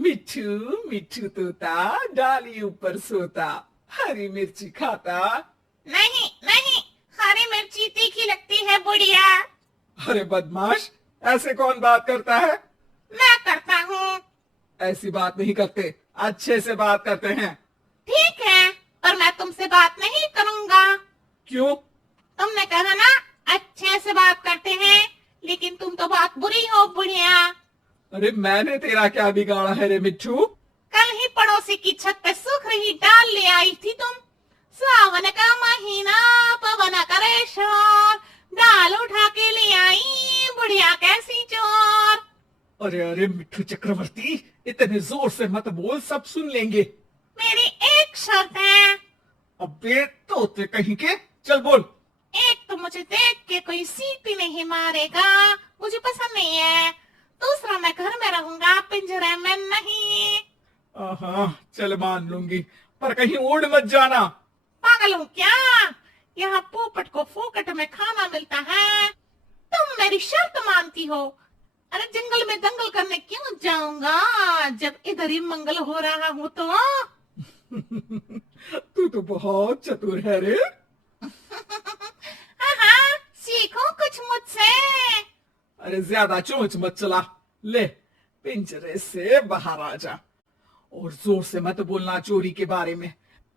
मिट्ठू मिट्ठू तोता डाली ऊपर सोता, हरी मिर्ची खाता। नहीं नहीं, हरी मिर्ची तीखी लगती है बुढ़िया। अरे बदमाश, ऐसे कौन बात करता है? मैं करता हूँ। ऐसी बात नहीं करते, अच्छे से बात करते हैं। ठीक है, पर मैं तुमसे बात नहीं करूँगा। क्यों? तुमने कहा ना अच्छे से बात करते हैं, लेकिन तुम तो बहुत बुरी हो बुढ़िया। अरे मैंने तेरा क्या बिगाड़ा है रे मिट्ठू? कल ही पड़ोसी की छत पे सूख रही डाल ले आई थी तुम। सावन का महीना पवन करे शोर, डाल उठा के ले आई बुढ़िया कैसी चोर। अरे अरे मिट्ठू चक्रवर्ती, इतने जोर से मत बोल, सब सुन लेंगे। मेरी एक शर्त है। अबे तोते कहीं के, चल बोल। एक तो मुझे देख के कोई सीटी नहीं मारेगा, मुझे पसंद नहीं है। दूसरा, मैं घर में रहूंगा, पिंजरे में नहीं। हाँ चल मान लूंगी, पर कहीं उड़ मत जाना। पागल हूँ क्या? यहाँ पोपट को फोकट में खाना मिलता है, तुम मेरी शर्त मानती हो? अरे जंगल में दंगल करने क्यों जाऊंगा, जब इधर ही मंगल हो रहा हूँ तो। तू तो बहुत चतुर है रे। हाँ, सीखो कुछ मुझसे। अरे ज्यादा चोंच मत चला, ले पिंजरे से बाहर आ जा। और जोर से मत बोलना चोरी के बारे में,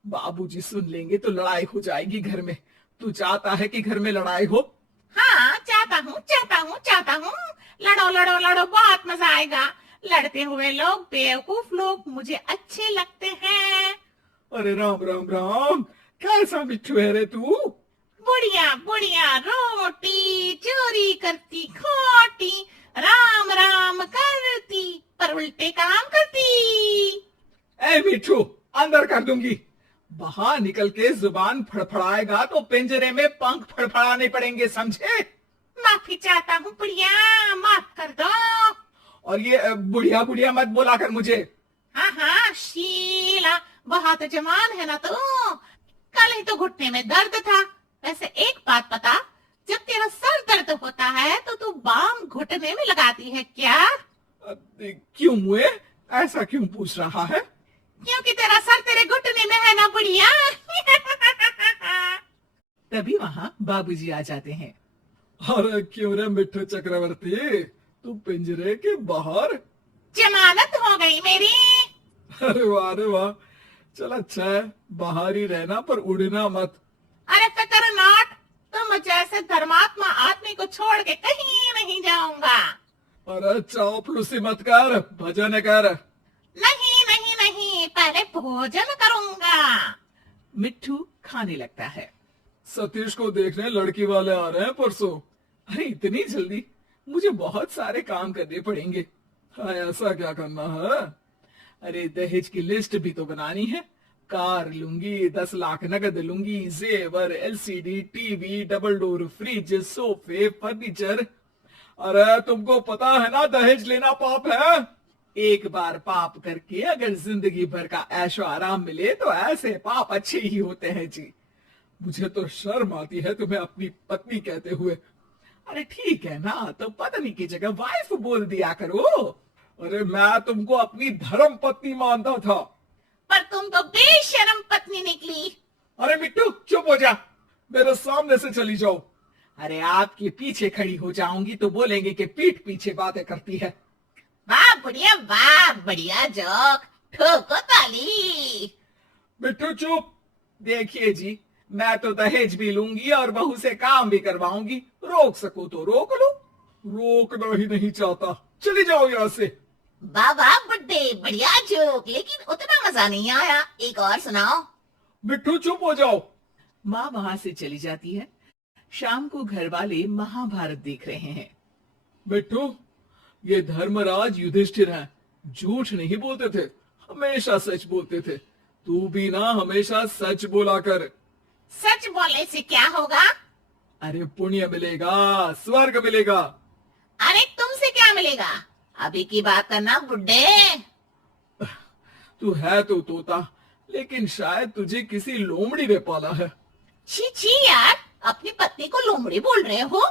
बाबूजी सुन लेंगे तो लड़ाई हो जाएगी घर में। तू चाहता है कि घर में लड़ाई हो? हाँ, चाहता हूँ चाहता हूँ चाहता हूँ। लड़ो लड़ो लड़ो, बहुत मजा आएगा। लड़ते हुए लोग, बेवकूफ लोग मुझे अच्छे लगते हैं। अरे राम राम राम, कैसा मिट्ठू है रे तू? बुढ़िया बुढ़िया रोटी चोरी करती खोटी, राम राम करती पर उल्टे काम करती। ए मिट्ठू, अंदर कर दूंगी। बाहर निकल के जुबान फड़फड़ाएगा तो पिंजरे में पंख फड़फड़ाने पड़ेंगे, समझे? माफी चाहता हूँ बुढ़िया, माफ कर दो। और ये बुढ़िया बुढ़िया मत बोला कर मुझे। हाँ हाँ शीला, बहुत जवान है ना तू। कल ही तो घुटने में दर्द था। वैसे एक बात बता, जब तेरा सर दर्द होता है तो तू बाम घुटने में लगाती है क्या? क्यों मुए, ऐसा क्यों पूछ रहा है? क्योंकि तेरा सर तेरे घुटने में है ना बुढ़िया। तभी वहाँ बाबूजी आ जाते हैं। अरे क्यों रे मिट्ठू चक्रवर्ती, तू पिंजरे के बाहर? जमानत हो गई मेरी। अरे वाह अरे वाह, चल अच्छा है, बाहर ही रहना पर उड़ना मत। अरे फिकर नॉट, तुम जैसे धर्मात्मा आदमी को छोड़ के कहीं नहीं जाऊंगा। अरे चापलूसी मत कर, भजन कर। नहीं नहीं नहीं, पहले भोजन करूंगा। मिट्ठू खाने लगता है। सतीश को देखने लड़की वाले आ रहे हैं परसों। अरे इतनी जल्दी? मुझे बहुत सारे काम करने पड़ेंगे। हाँ, ऐसा क्या करना है? अरे दहेज की लिस्ट भी तो बनानी है। कार लूंगी, 10 लाख नगद लूंगी, जेवर, LCD, TV, double door fridge, सोफे, फर्नीचर। अरे तुमको पता है ना दहेज लेना पाप है। एक बार पाप करके अगर जिंदगी भर का ऐशो आराम मिले तो ऐसे पाप अच्छे ही होते हैं जी। मुझे तो शर्म आती है तुम्हें अपनी पत्नी कहते हुए। अरे ठीक है ना, तो पत्नी की जगह वाइफ बोल दिया करो। अरे मैं तुमको अपनी धर्म पत्नी मानता था। पर तुम तो बेशर्म पत्नी निकली। अरे मिट्टू चुप हो जा, मेरे सामने से चली जाओ। अरे आपके पीछे खड़ी हो जाऊंगी तो बोलेंगे कि पीठ पीछे बातें करती है। वाह बुढ़िया वाह, बढ़िया जोक, ठोको ताली। मिट्टू चुप। देखिए जी, मैं तो दहेज भी लूंगी और बहू से काम भी करवाऊंगी। रोक सको तो रोक लो, रोकना ही नहीं चाहता। चली जाओ यहाँ से। बाबा बुड्ढे, बढ़िया जोक, लेकिन उतना मजा नहीं आया, एक और सुनाओ। मिट्टू चुप हो जाओ। माँ वहां से चली जाती है। शाम को घर वाले महाभारत देख रहे हैं। मिट्टू, ये धर्मराज युधिष्ठिर हैं, झूठ नहीं बोलते थे, हमेशा सच बोलते थे। तू भी ना हमेशा सच बोला कर। सच बोलने से क्या होगा? अरे पुण्य मिलेगा, स्वर्ग मिलेगा। अरे तुमसे क्या मिलेगा? अभी की बात करना बुड्ढे। तू है तो तोता, लेकिन शायद तुझे किसी लोमड़ी ने पाला है। छी छी यार, अपनी पत्नी को लोमड़ी बोल रहे हो?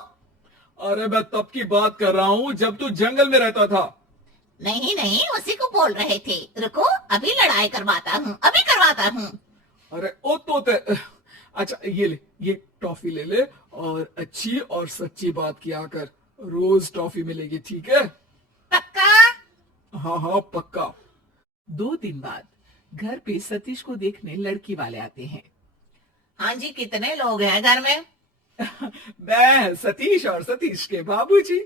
अरे मैं तब की बात कर रहा हूँ जब तू जंगल में रहता था। नहीं नहीं, उसी को बोल रहे थे। रुको, अभी लड़ाई करवाता हूँ, अभी करवाता हूँ। अरे ओ तोते, अच्छा ये ले, ये टॉफी ले ले और अच्छी और सच्ची बात किया कर। रोज टॉफी मिलेगी, ठीक है? पक्का? हाँ हाँ पक्का। 2 दिन बाद घर पे सतीश को देखने लड़की वाले आते हैं। हाँ जी, कितने लोग हैं घर में? मैं सतीश और सतीश के बाबूजी।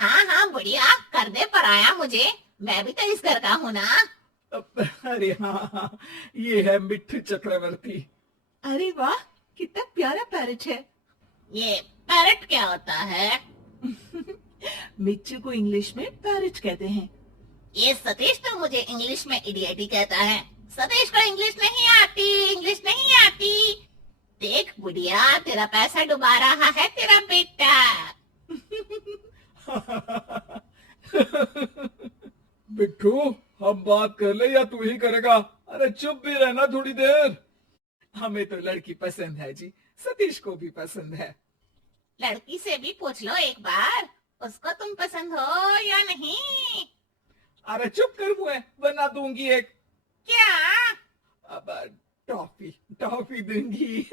हाँ हाँ बढ़िया, कर दे पर आया मुझे, मैं भी तो इस घर का हूँ ना। अरे हाँ हाँ, ये है मिट्ठू चक्रवर्ती। अरे वाह, कितना प्यारा पैरट है। ये पैरट क्या होता है? मिट्टू को इंग्लिश में पैरट कहते हैं। ये सतीश तो मुझे इंग्लिश में इडियट ही कहता है। सतीश को इंग्लिश नहीं आती, इंग्लिश नहीं आती। देख बुढ़िया, तेरा पैसा डुबा रहा है तेरा बेटा। मिट्ठू, हम बात कर ले या तू ही करेगा? अरे चुप भी रहना थोड़ी देर। हमें तो लड़की पसंद है जी, सतीश को भी पसंद है। लड़की से भी पूछ लो एक बार, उसको तुम पसंद हो या नहीं? अरे चुप कर मुए, बना दूंगी एक। क्या? अब टॉफी टॉफी दूंगी।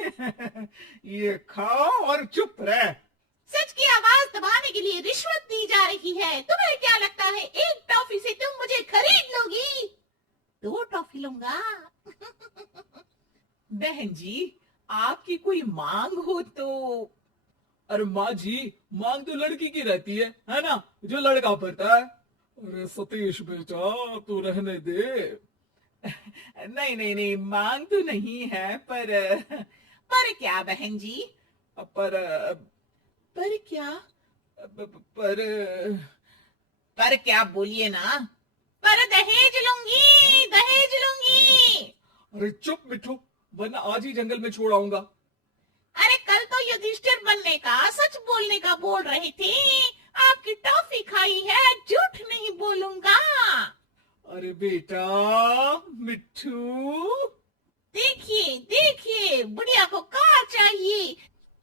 ये खाओ और चुप रह। सच की आवाज दबाने के लिए रिश्वत दी जा रही है। तुम्हें क्या लगता है एक टॉफी से तुम मुझे खरीद लोगी? 2 टॉफी लूंगा। बहन जी, आपकी कोई मांग हो तो? अरे माँ जी, मांग तो लड़की की रहती है ना, जो लड़का भरता है। अरे सतीश बेटा, तू रहने दे। नहीं नहीं नहीं, मांग तो नहीं है, पर क्या बहन जी? पर क्या? पर पर क्या बोलिए ना। पर दहेज लूंगी, दहेज लूंगी। अरे चुप मिट्ठू, वरना आज ही जंगल में छोड़ आऊंगा। अरे कल तो युधिष्ठिर बनने का, सच बोलने का बोल रहे थे। आपकी टॉफी खाई है, झूठ नहीं बोलूंगा। अरे बेटा मिट्ठू। देखिए देखिए, बुढ़िया को कार चाहिए,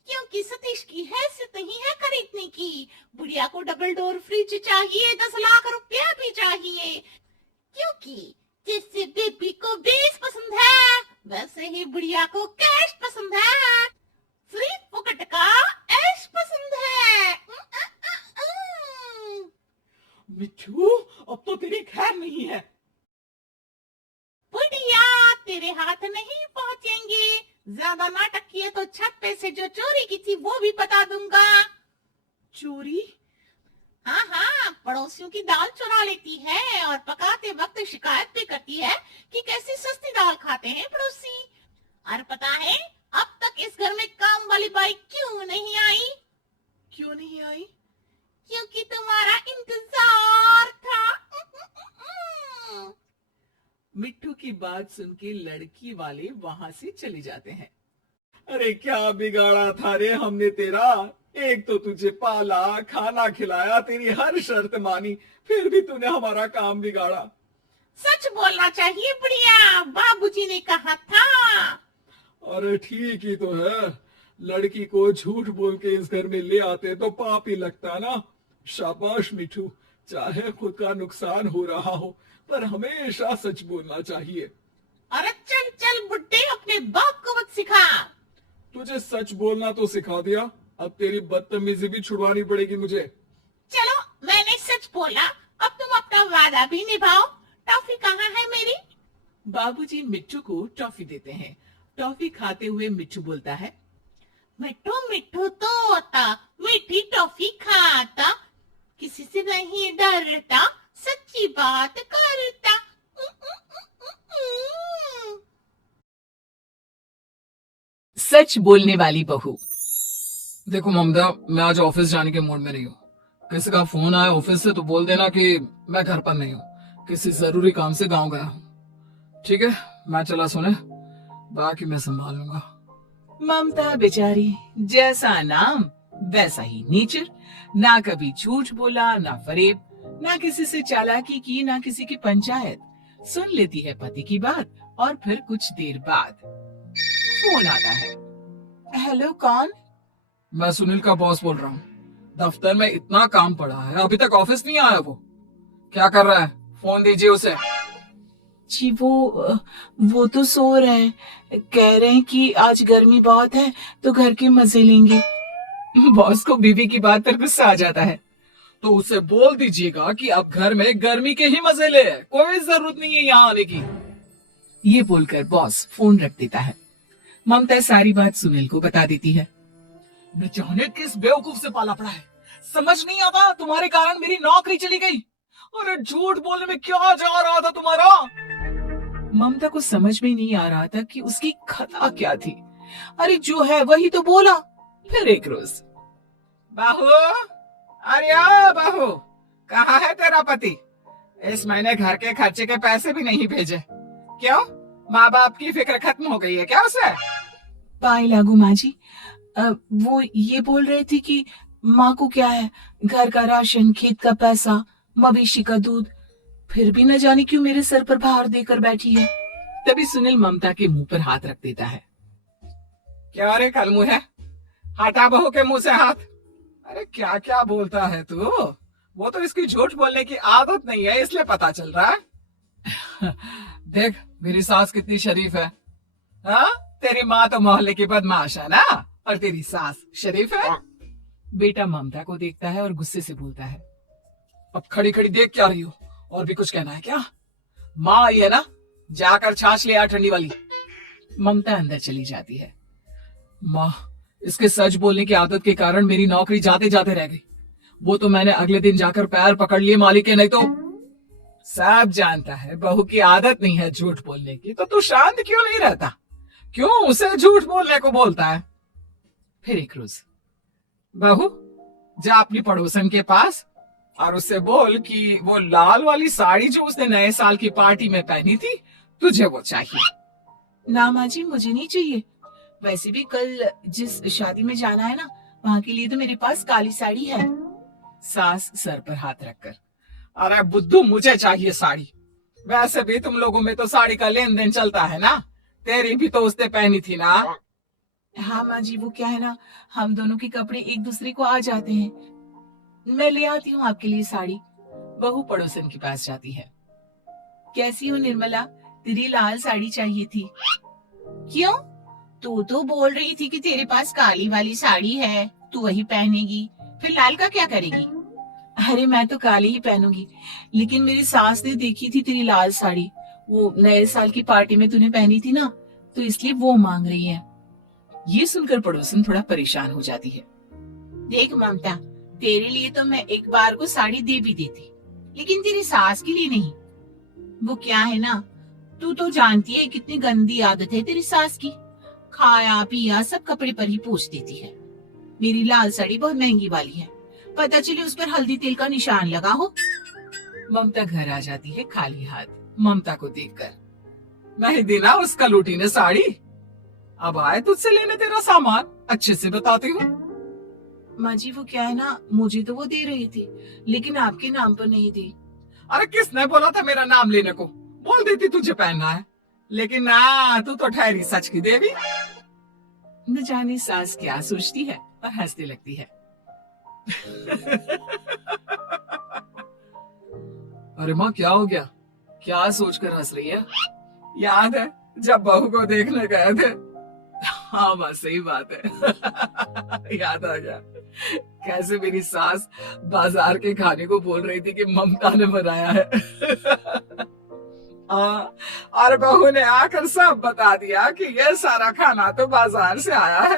क्योंकि सतीश की हैसियत नहीं है खरीदने की। बुढ़िया को डबल डोर फ्रिज चाहिए, 10 लाख रुपया भी चाहिए। क्योंकि जैसे बेबी को बेस पसंद है, वैसे ही बुढ़िया को कैश पसंद है। फ्री फुकट का ऐश पसंद है। मिट्ठू, अब तो तेरी खैर नहीं है। बुढ़िया, तेरे हाथ नहीं पहुंचेंगे। ज्यादा नाटक किए तो छत पे से जो चोरी की थी वो भी बता दूंगा। चोरी? हाँ हाँ, पड़ोसियों की दाल चुरा लेती है और पकाते वक्त शिकायत भी करती है कि कैसी सस्ती दाल खाते हैं पड़ोसी। और पता है अब तक इस घर में काम वाली बाई क्यों नहीं आई? क्यों नहीं आई? क्योंकि तुम्हारा इंतजार था। मिट्टू की बात सुन के लड़की वाले वहां से चले जाते हैं। अरे क्या बिगाड़ा था रे हमने तेरा। एक तो तुझे पाला, खाना खिलाया, तेरी हर शर्त मानी, फिर भी तूने हमारा काम बिगाड़ा। सच बोलना चाहिए बुढ़िया, बाबूजी ने कहा था। अरे ठीक ही तो है, लड़की को झूठ बोल के इस घर में ले आते तो पाप ही लगता ना। शाबाश मिठू, चाहे खुद का नुकसान हो रहा हो, पर हमेशा सच बोलना चाहिए। अरे चल चल बुड्ढे, अपने बाप को मत सिखा। तुझे सच बोलना तो सिखा दिया, अब तेरी बदतमीजी भी छुड़वानी पड़ेगी मुझे। चलो, मैंने सच बोला, अब तुम अपना वादा भी निभाओ। टॉफी कहाँ है मेरी? बाबूजी मिट्टू को टॉफी देते हैं। टॉफी खाते हुए मिट्टू बोलता है, मिट्टू मिट्टू तोता, मीठी टॉफी खाता, किसी से नहीं डरता, सच्ची बात करता। सच बोलने वाली बहू। देखो ममता, मैं आज ऑफिस जाने के मूड में नहीं हूँ। किसी का फोन आया ऑफिस से तो बोल देना कि मैं घर पर नहीं हूँ, किसी जरूरी काम से गांव गया हूँ। ठीक है, मैं चला सोने, बाकी मैं संभाल लूंगा। ममता बेचारी, जैसा नाम वैसा ही नेचर। ना कभी झूठ बोला, ना फरेब, ना किसी से चालाकी की, ना किसी की पंचायत। सुन लेती है पति की बात और फिर कुछ देर बाद फोन आता है। हेलो, कौन? मैं सुनील का बॉस बोल रहा हूँ। दफ्तर में इतना काम पड़ा है, अभी तक ऑफिस नहीं आया वो। क्या कर रहा है? फोन दीजिए उसे। जी वो तो सो रहे हैं, कह रहे हैं कि आज गर्मी बहुत है तो घर के मजे लेंगे। बॉस को बीवी की बात पर गुस्सा आ जाता है। तो उसे बोल दीजिएगा कि अब घर में गर्मी के ही मजे ले, कोई जरूरत नहीं है यहाँ आने की। ये बोलकर बॉस फोन रख देता है। ममता सारी बात सुनील को बता देती है। न जाने किस बेवकूफ से पाला पड़ा है, समझ नहीं आता, तुम्हारे कारण मेरी नौकरी चली गई। अरे झूठ बोलने में क्या जा रहा था तुम्हारा? ममता को समझ में नहीं आ रहा था कि उसकी खता क्या थी। अरे जो है वही तो बोला। फिर एक रोज, बाहू, अरे आ बाहू, कहाँ है तेरा पति? इस महीने घर के खर्चे के पैसे भी नहीं भेजे। क्यों, माँ बाप की फिक्र खत्म हो गई है क्या उसे? पाए लागू माँ जी, वो ये बोल रहे थे कि माँ को क्या है, घर का राशन, खेत का पैसा, मवेशी का दूध, फिर भी न जाने क्यों मेरे सर पर भार देकर बैठी है। तभी सुनील ममता के मुंह पर हाथ रख देता है। क्या रे कलमुह है, हटा बहू के मुंह से हाथ। अरे क्या क्या बोलता है तू? वो तो इसकी झूठ बोलने की आदत नहीं है, इसलिए पता चल रहा है। देख मेरी सास कितनी शरीफ है। हाँ, तेरी माँ तो मोहल्ले की बदमाश है ना, और तेरी सास शरीफ है। बेटा ममता को देखता है और गुस्से से बोलता है। अब खड़ी खड़ी देख क्या रही हो? और भी कुछ कहना है क्या? माँ आई है ना, जाकर छाछ ले आ ठंडी वाली। ममता अंदर चली जाती है। माँ, इसके सच बोलने की आदत के कारण मेरी नौकरी जाते जाते रह गई। वो तो मैंने अगले दिन जाकर पैर पकड़ लिए मालिक के, नहीं तो। सब जानता है बहू की आदत नहीं है झूठ बोलने की, तो तू शांत क्यों नहीं रहता? क्यों उसे झूठ बोलने को बोलता है? फिर एक रोज, बहू जा अपनी पड़ोसन के पास और उससे बोल कि वो लाल वाली साड़ी जो उसने नए साल की पार्टी में पहनी थी, तुझे वो चाहिए। ना माँ जी, मुझे नहीं चाहिए। वैसे भी कल जिस शादी में जाना है ना, वहाँ के लिए तो मेरे पास काली साड़ी है। सास सर पर हाथ रखकर, अरे बुद्धू, मुझे चाहिए साड़ी। वैसे भी तुम लोगों में तो साड़ी का लेन देन चलता है ना, तेरी भी तो उसने पहनी थी ना। हाँ माँ जी, वो क्या है ना, हम दोनों के कपड़े एक दूसरे को आ जाते हैं। मैं ले आती हूँ आपके लिए साड़ी। बहू पड़ोसन के पास जाती है। कैसी हो निर्मला, तेरी लाल साड़ी चाहिए थी। क्यों? तू तो बोल रही थी कि तेरे पास काली वाली साड़ी है, तू वही पहनेगी, फिर लाल का क्या करेगी? अरे मैं तो काली ही पहनूंगी, लेकिन मेरी सास ने देखी थी तेरी लाल साड़ी, वो नए साल की पार्टी में तूने पहनी थी ना, तो इसलिए वो मांग रही है। ये सुनकर पड़ोसन थोड़ा परेशान हो जाती है। देख ममता, तेरे लिए तो मैं एक बार को साड़ी दे भी देती, लेकिन तेरी सास के लिए नहीं। वो क्या है ना, तू तो जानती है कितनी गंदी आदत है तेरी सास की, खाया पिया सब कपड़े पर ही पोंछ देती है। मेरी लाल साड़ी बहुत महंगी वाली है, पता चले उस पर हल्दी तेल का निशान लगा हो। ममता घर आ जाती है खाली हाथ। ममता को देखकर, नहीं देना उसका लूटी ने साड़ी। अब आए तुझसे लेने तेरा सामान, अच्छे से बताती हूँ। माँ जी वो क्या है ना, मुझे तो वो दे रही थी, लेकिन आपके नाम पर नहीं दी। अरे किसने बोला था मेरा नाम लेने को? बोल देती तुझे पहनना है, लेकिन ना, तू तो ठहरी सच की देवी। न जाने सास क्या सोचती है और हंसने लगती है। अरे माँ, क्या हो गया? क्या सोचकर हंस रही है? याद है जब बहू को देखने गए थे? हाँ माँ, सही बात है। याद आ गया कैसे मेरी सास बाजार के खाने को बोल रही थी कि ममता ने बनाया है। और बहू ने आकर सब बता दिया कि ये सारा खाना तो बाजार से आया है,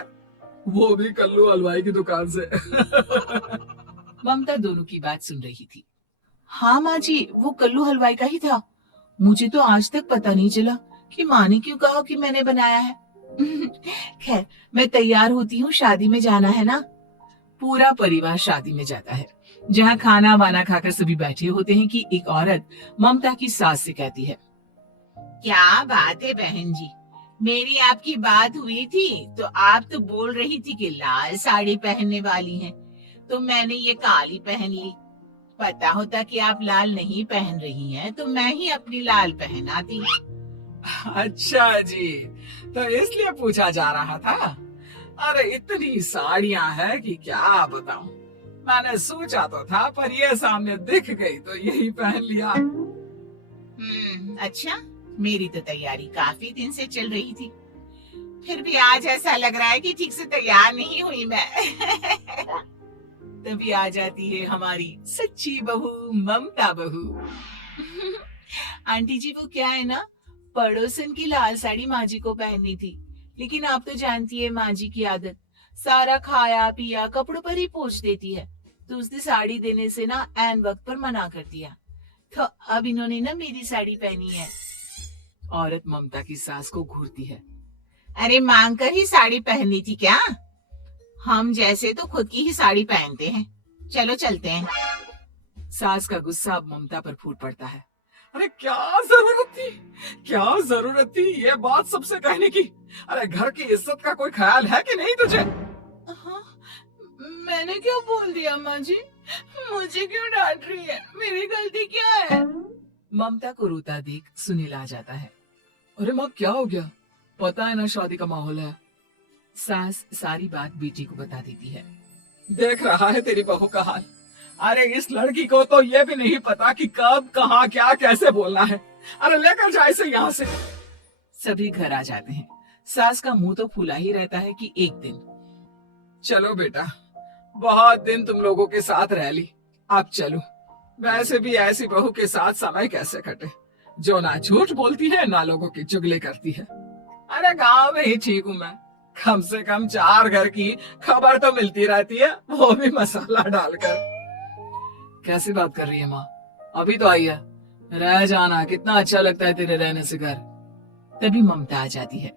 वो भी कल्लू हलवाई की दुकान से। ममता दोनों की बात सुन रही थी। हाँ माँ जी, वो कल्लू हलवाई का ही था। मुझे तो आज तक पता नहीं चला कि माँ ने क्यों कहा कि मैंने बनाया है। खैर, मैं तैयार होती हूँ, शादी में जाना है ना। पूरा परिवार शादी में जाता है, जहाँ खाना वाना खाकर सभी बैठे होते हैं कि एक औरत ममता की सास से कहती है, क्या बात है बहन जी, मेरी आपकी बात हुई थी तो आप तो बोल रही थी कि लाल साड़ी पहनने वाली हैं, तो मैंने ये काली पहन ली। पता होता कि आप लाल नहीं पहन रही हैं तो मैं ही अपनी लाल पहनाती। अच्छा जी, तो इसलिए पूछा जा रहा था। अरे इतनी साड़ियां हैं कि क्या बताऊं। मैंने सोचा तो था, पर ये सामने दिख गई तो यही पहन लिया। अच्छा, मेरी तो तैयारी काफी दिन से चल रही थी, फिर भी आज ऐसा लग रहा है कि ठीक से तैयार नहीं हुई मैं। तभी आ जाती है हमारी सच्ची बहू, ममता बहू। आंटी जी, वो क्या है ना, पड़ोसन की लाल साड़ी माँ जी को पहननी थी, लेकिन आप तो जानती है माँ जी की आदत, सारा खाया पिया कपड़ों पर ही पोंछ देती है, तो उसने साड़ी देने से ना ऐन वक्त पर मना कर दिया, तो अब इन्होंने ना मेरी साड़ी पहनी है। औरत ममता की सास को घूरती है। अरे मांग कर ही साड़ी पहननी थी क्या? हम जैसे तो खुद की ही साड़ी पहनते हैं, चलो चलते हैं। सास का गुस्सा अब ममता पर फूट पड़ता है। अरे क्या जरूरत थी ये बात सबसे कहने की? अरे घर की इज्जत का कोई ख्याल है कि नहीं तुझे? हाँ, मैंने क्या बोल दिया माँ जी? मुझे क्यों डांट रही है? मेरी गलती क्या है? ममता को रोता देख सुनील आ जाता है। अरे माँ, क्या हो गया? पता है ना शादी का माहौल है। सास सारी बात बेटी को बता देती है। देख रहा है तेरी बहू का हाल। अरे इस लड़की को तो ये भी नहीं पता कि कब कहाँ क्या कैसे बोलना है। अरे लेकर जा इसे यहाँ से। सभी घर आ जाते हैं। सास का मुंह तो फूला ही रहता है कि एक दिन। चलो बेटा, बहुत दिन तुम लोगों के साथ रह ली, अब चलो। वैसे भी ऐसी बहू के साथ समय कैसे कटे, जो ना झूठ बोलती है ना लोगों की चुगली करती है। अरे गांव में ही ठीक हूँ मैं, कम से कम 4 घर की खबर तो मिलती रहती है, वो भी मसाला डालकर। कैसी बात कर रही है माँ? अभी तो आई है, रह जाना, कितना अच्छा लगता है तेरे रहने से घर। तभी ममता आ जाती है।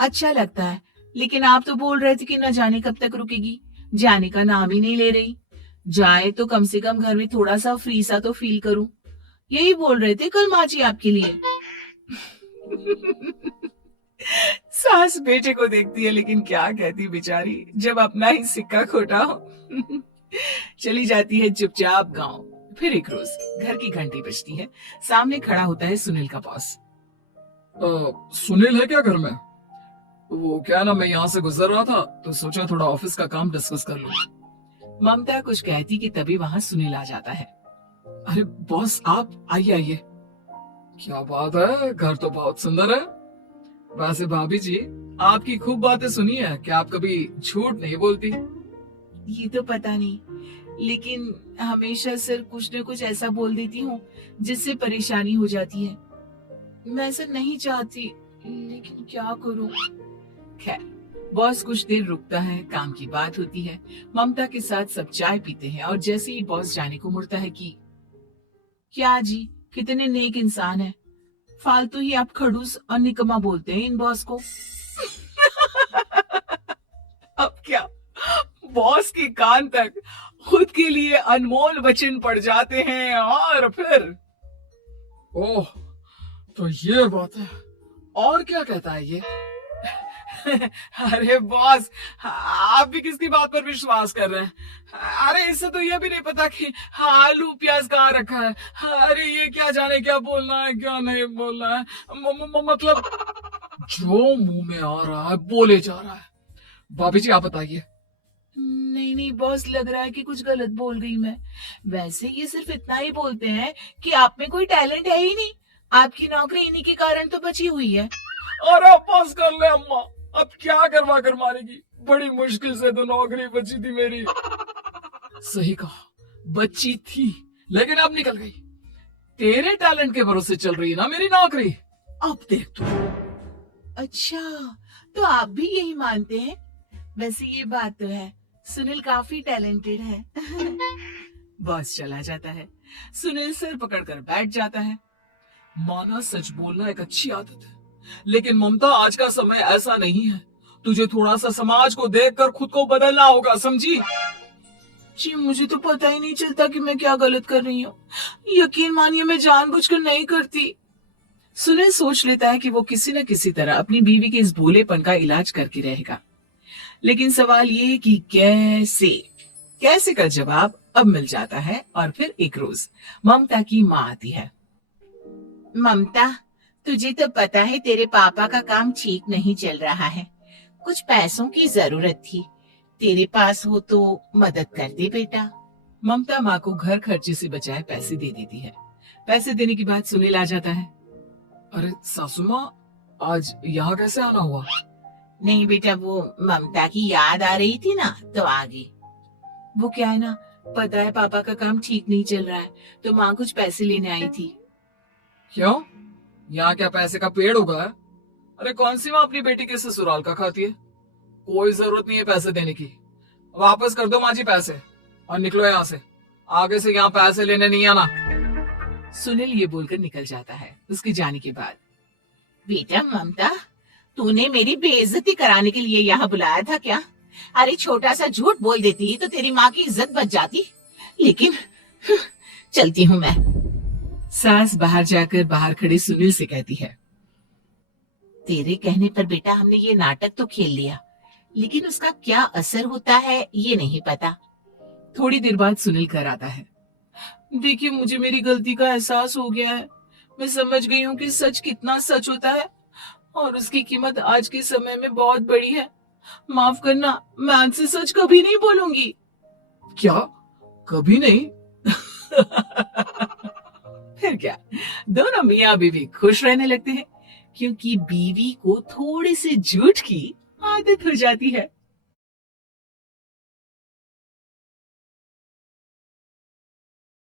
अच्छा लगता है, लेकिन आप तो बोल रहे थे कि न जाने कब तक रुकेगी, जाने का नाम ही नहीं ले रही। जाए तो कम से कम घर में थोड़ा सा फ्री सा तो फील करूं, यही बोल रहे थे कल माँ जी आपके लिए। सास बेटे को देखती है, लेकिन क्या कहती बेचारी, जब अपना ही सिक्का खोटा हो। चली जाती है चुपचाप गांव। फिर एक रोज घर की घंटी बजती है। सामने खड़ा होता है सुनील का बॉस। सुनील है क्या घर में? वो क्या ना, मैं यहाँ से गुजर रहा था तो सोचा थोड़ा ऑफिस का काम डिस्कस कर लूं। ममता कुछ कहती कि तभी वहां सुनील आ जाता है। अरे बॉस, आप आइए आइए। क्या बात है, घर तो बहुत सुंदर है। वैसे भाभी जी, आपकी खूब बातें सुनी है कि आप कभी झूठ नहीं बोलती। ये तो पता नहीं, लेकिन हमेशा सर कुछ न कुछ ऐसा बोल देती हूँ जिससे परेशानी हो जाती है। मैं ऐसा नहीं चाहती, लेकिन क्या करूँ। खैर, बॉस कुछ देर रुकता है, काम की बात होती है। ममता के साथ सब चाय पीते हैं और जैसे ही बॉस जाने को मुड़ता है कि क्या जी, कितने नेक इंसान है, फालतू ही आप खड़ूस और निकम्मा बोलते हैं इन बॉस को। अब क्या, बॉस के कान तक खुद के लिए अनमोल वचन पड़ जाते हैं और फिर ओह, तो ये बात है। और क्या कहता है ये? अरे बॉस, आप भी किसकी बात पर विश्वास कर रहे हैं? अरे इससे तो ये भी नहीं पता कि आलू प्याज कहाँ रखा है। अरे ये क्या जाने क्या बोलना है क्या नहीं बोलना है। मतलब जो मुंह में आ रहा है बोले जा रहा है। भाभी जी, आप बताइए। नहीं नहीं बॉस, लग रहा है कि कुछ गलत बोल गई मैं। वैसे ये सिर्फ इतना ही बोलते हैं कि आप में कोई टैलेंट है ही नहीं, आपकी नौकरी इन्हीं के कारण तो बची हुई है। अरे पास कर ले अम्मा, अब क्या करवा कर मारेगी, बड़ी मुश्किल से तो नौकरी बची थी मेरी। सही कहा, बची थी लेकिन अब निकल गई। तेरे टैलेंट के भरोसे चल रही है ना मेरी नौकरी, अब देख तू। अच्छा, तो आप भी यही मानते हैं? वैसे ये बात तो है, सुनील काफी टैलेंटेड है। बॉस चला जाता है। सुनील सिर पकड़कर बैठ जाता है। माना सच बोलना एक अच्छी आदत है, लेकिन ममता आज का समय ऐसा नहीं है। तुझे थोड़ा सा समाज को देखकर खुद को बदलना होगा, समझी? जी मुझे तो पता ही नहीं चलता कि मैं क्या गलत कर रही हूँ। यकीन मानिए मैं जानबूझकर नहीं करती। सुनील सोच लेता है कि वो किसी न किसी तरह अपनी बीवी के इस भोलेपन का इलाज करके रहेगा, लेकिन सवाल ये है कि कैसे का जवाब अब मिल जाता है। और फिर एक रोज ममता की माँ आती है। ममता, तुझे तो पता है तेरे पापा का काम ठीक नहीं चल रहा है, कुछ पैसों की जरूरत थी, तेरे पास हो तो मदद कर दे बेटा। ममता माँ को घर खर्चे से बचाए पैसे दे देती है। पैसे देने के बाद सुनील आ जाता है। अरे सासू माँ, आज यहाँ कैसे आना हुआ? नहीं बेटा, वो ममता की याद आ रही थी ना तो आ गई। वो क्या है ना, पता है पापा का काम ठीक नहीं चल रहा है, तो माँ कुछ पैसे लेने आई थी। क्यों? यहाँ क्या पैसे का पेड़ उगा है? अरे कौन सी माँ अपनी बेटी के ससुराल का खाती है? कोई जरूरत नहीं है पैसे देने की। वापस कर दो माँ जी पैसे और निकलो यहाँ से। आगे से यहाँ पैसे लेने नहीं आना। सुनील ये बोलकर निकल जाता है। उसके जाने के बाद, बेटा ममता, तूने मेरी बेइज्जती कराने के लिए यहाँ बुलाया था क्या? अरे छोटा सा झूठ बोल देती तो तेरी माँ की इज्जत बच जाती, लेकिन चलती हूँ मैं। सास बाहर जाकर बाहर खड़े सुनील से कहती है, तेरे कहने पर बेटा हमने ये नाटक तो खेल लिया, लेकिन उसका क्या असर होता है ये नहीं पता। थोड़ी देर बाद सुनील घर आता है। देखिए, मुझे मेरी गलती का एहसास हो गया है। मैं समझ गई हूँ कि सच कितना सच होता है और उसकी कीमत आज के समय में बहुत बड़ी है। माफ करना, मैं आज से सच कभी नहीं बोलूंगी। क्या? कभी नहीं? फिर क्या, दोनों मियाँ बीवी खुश रहने लगते हैं, क्योंकि बीवी को थोड़े से झूठ की आदत हो जाती है।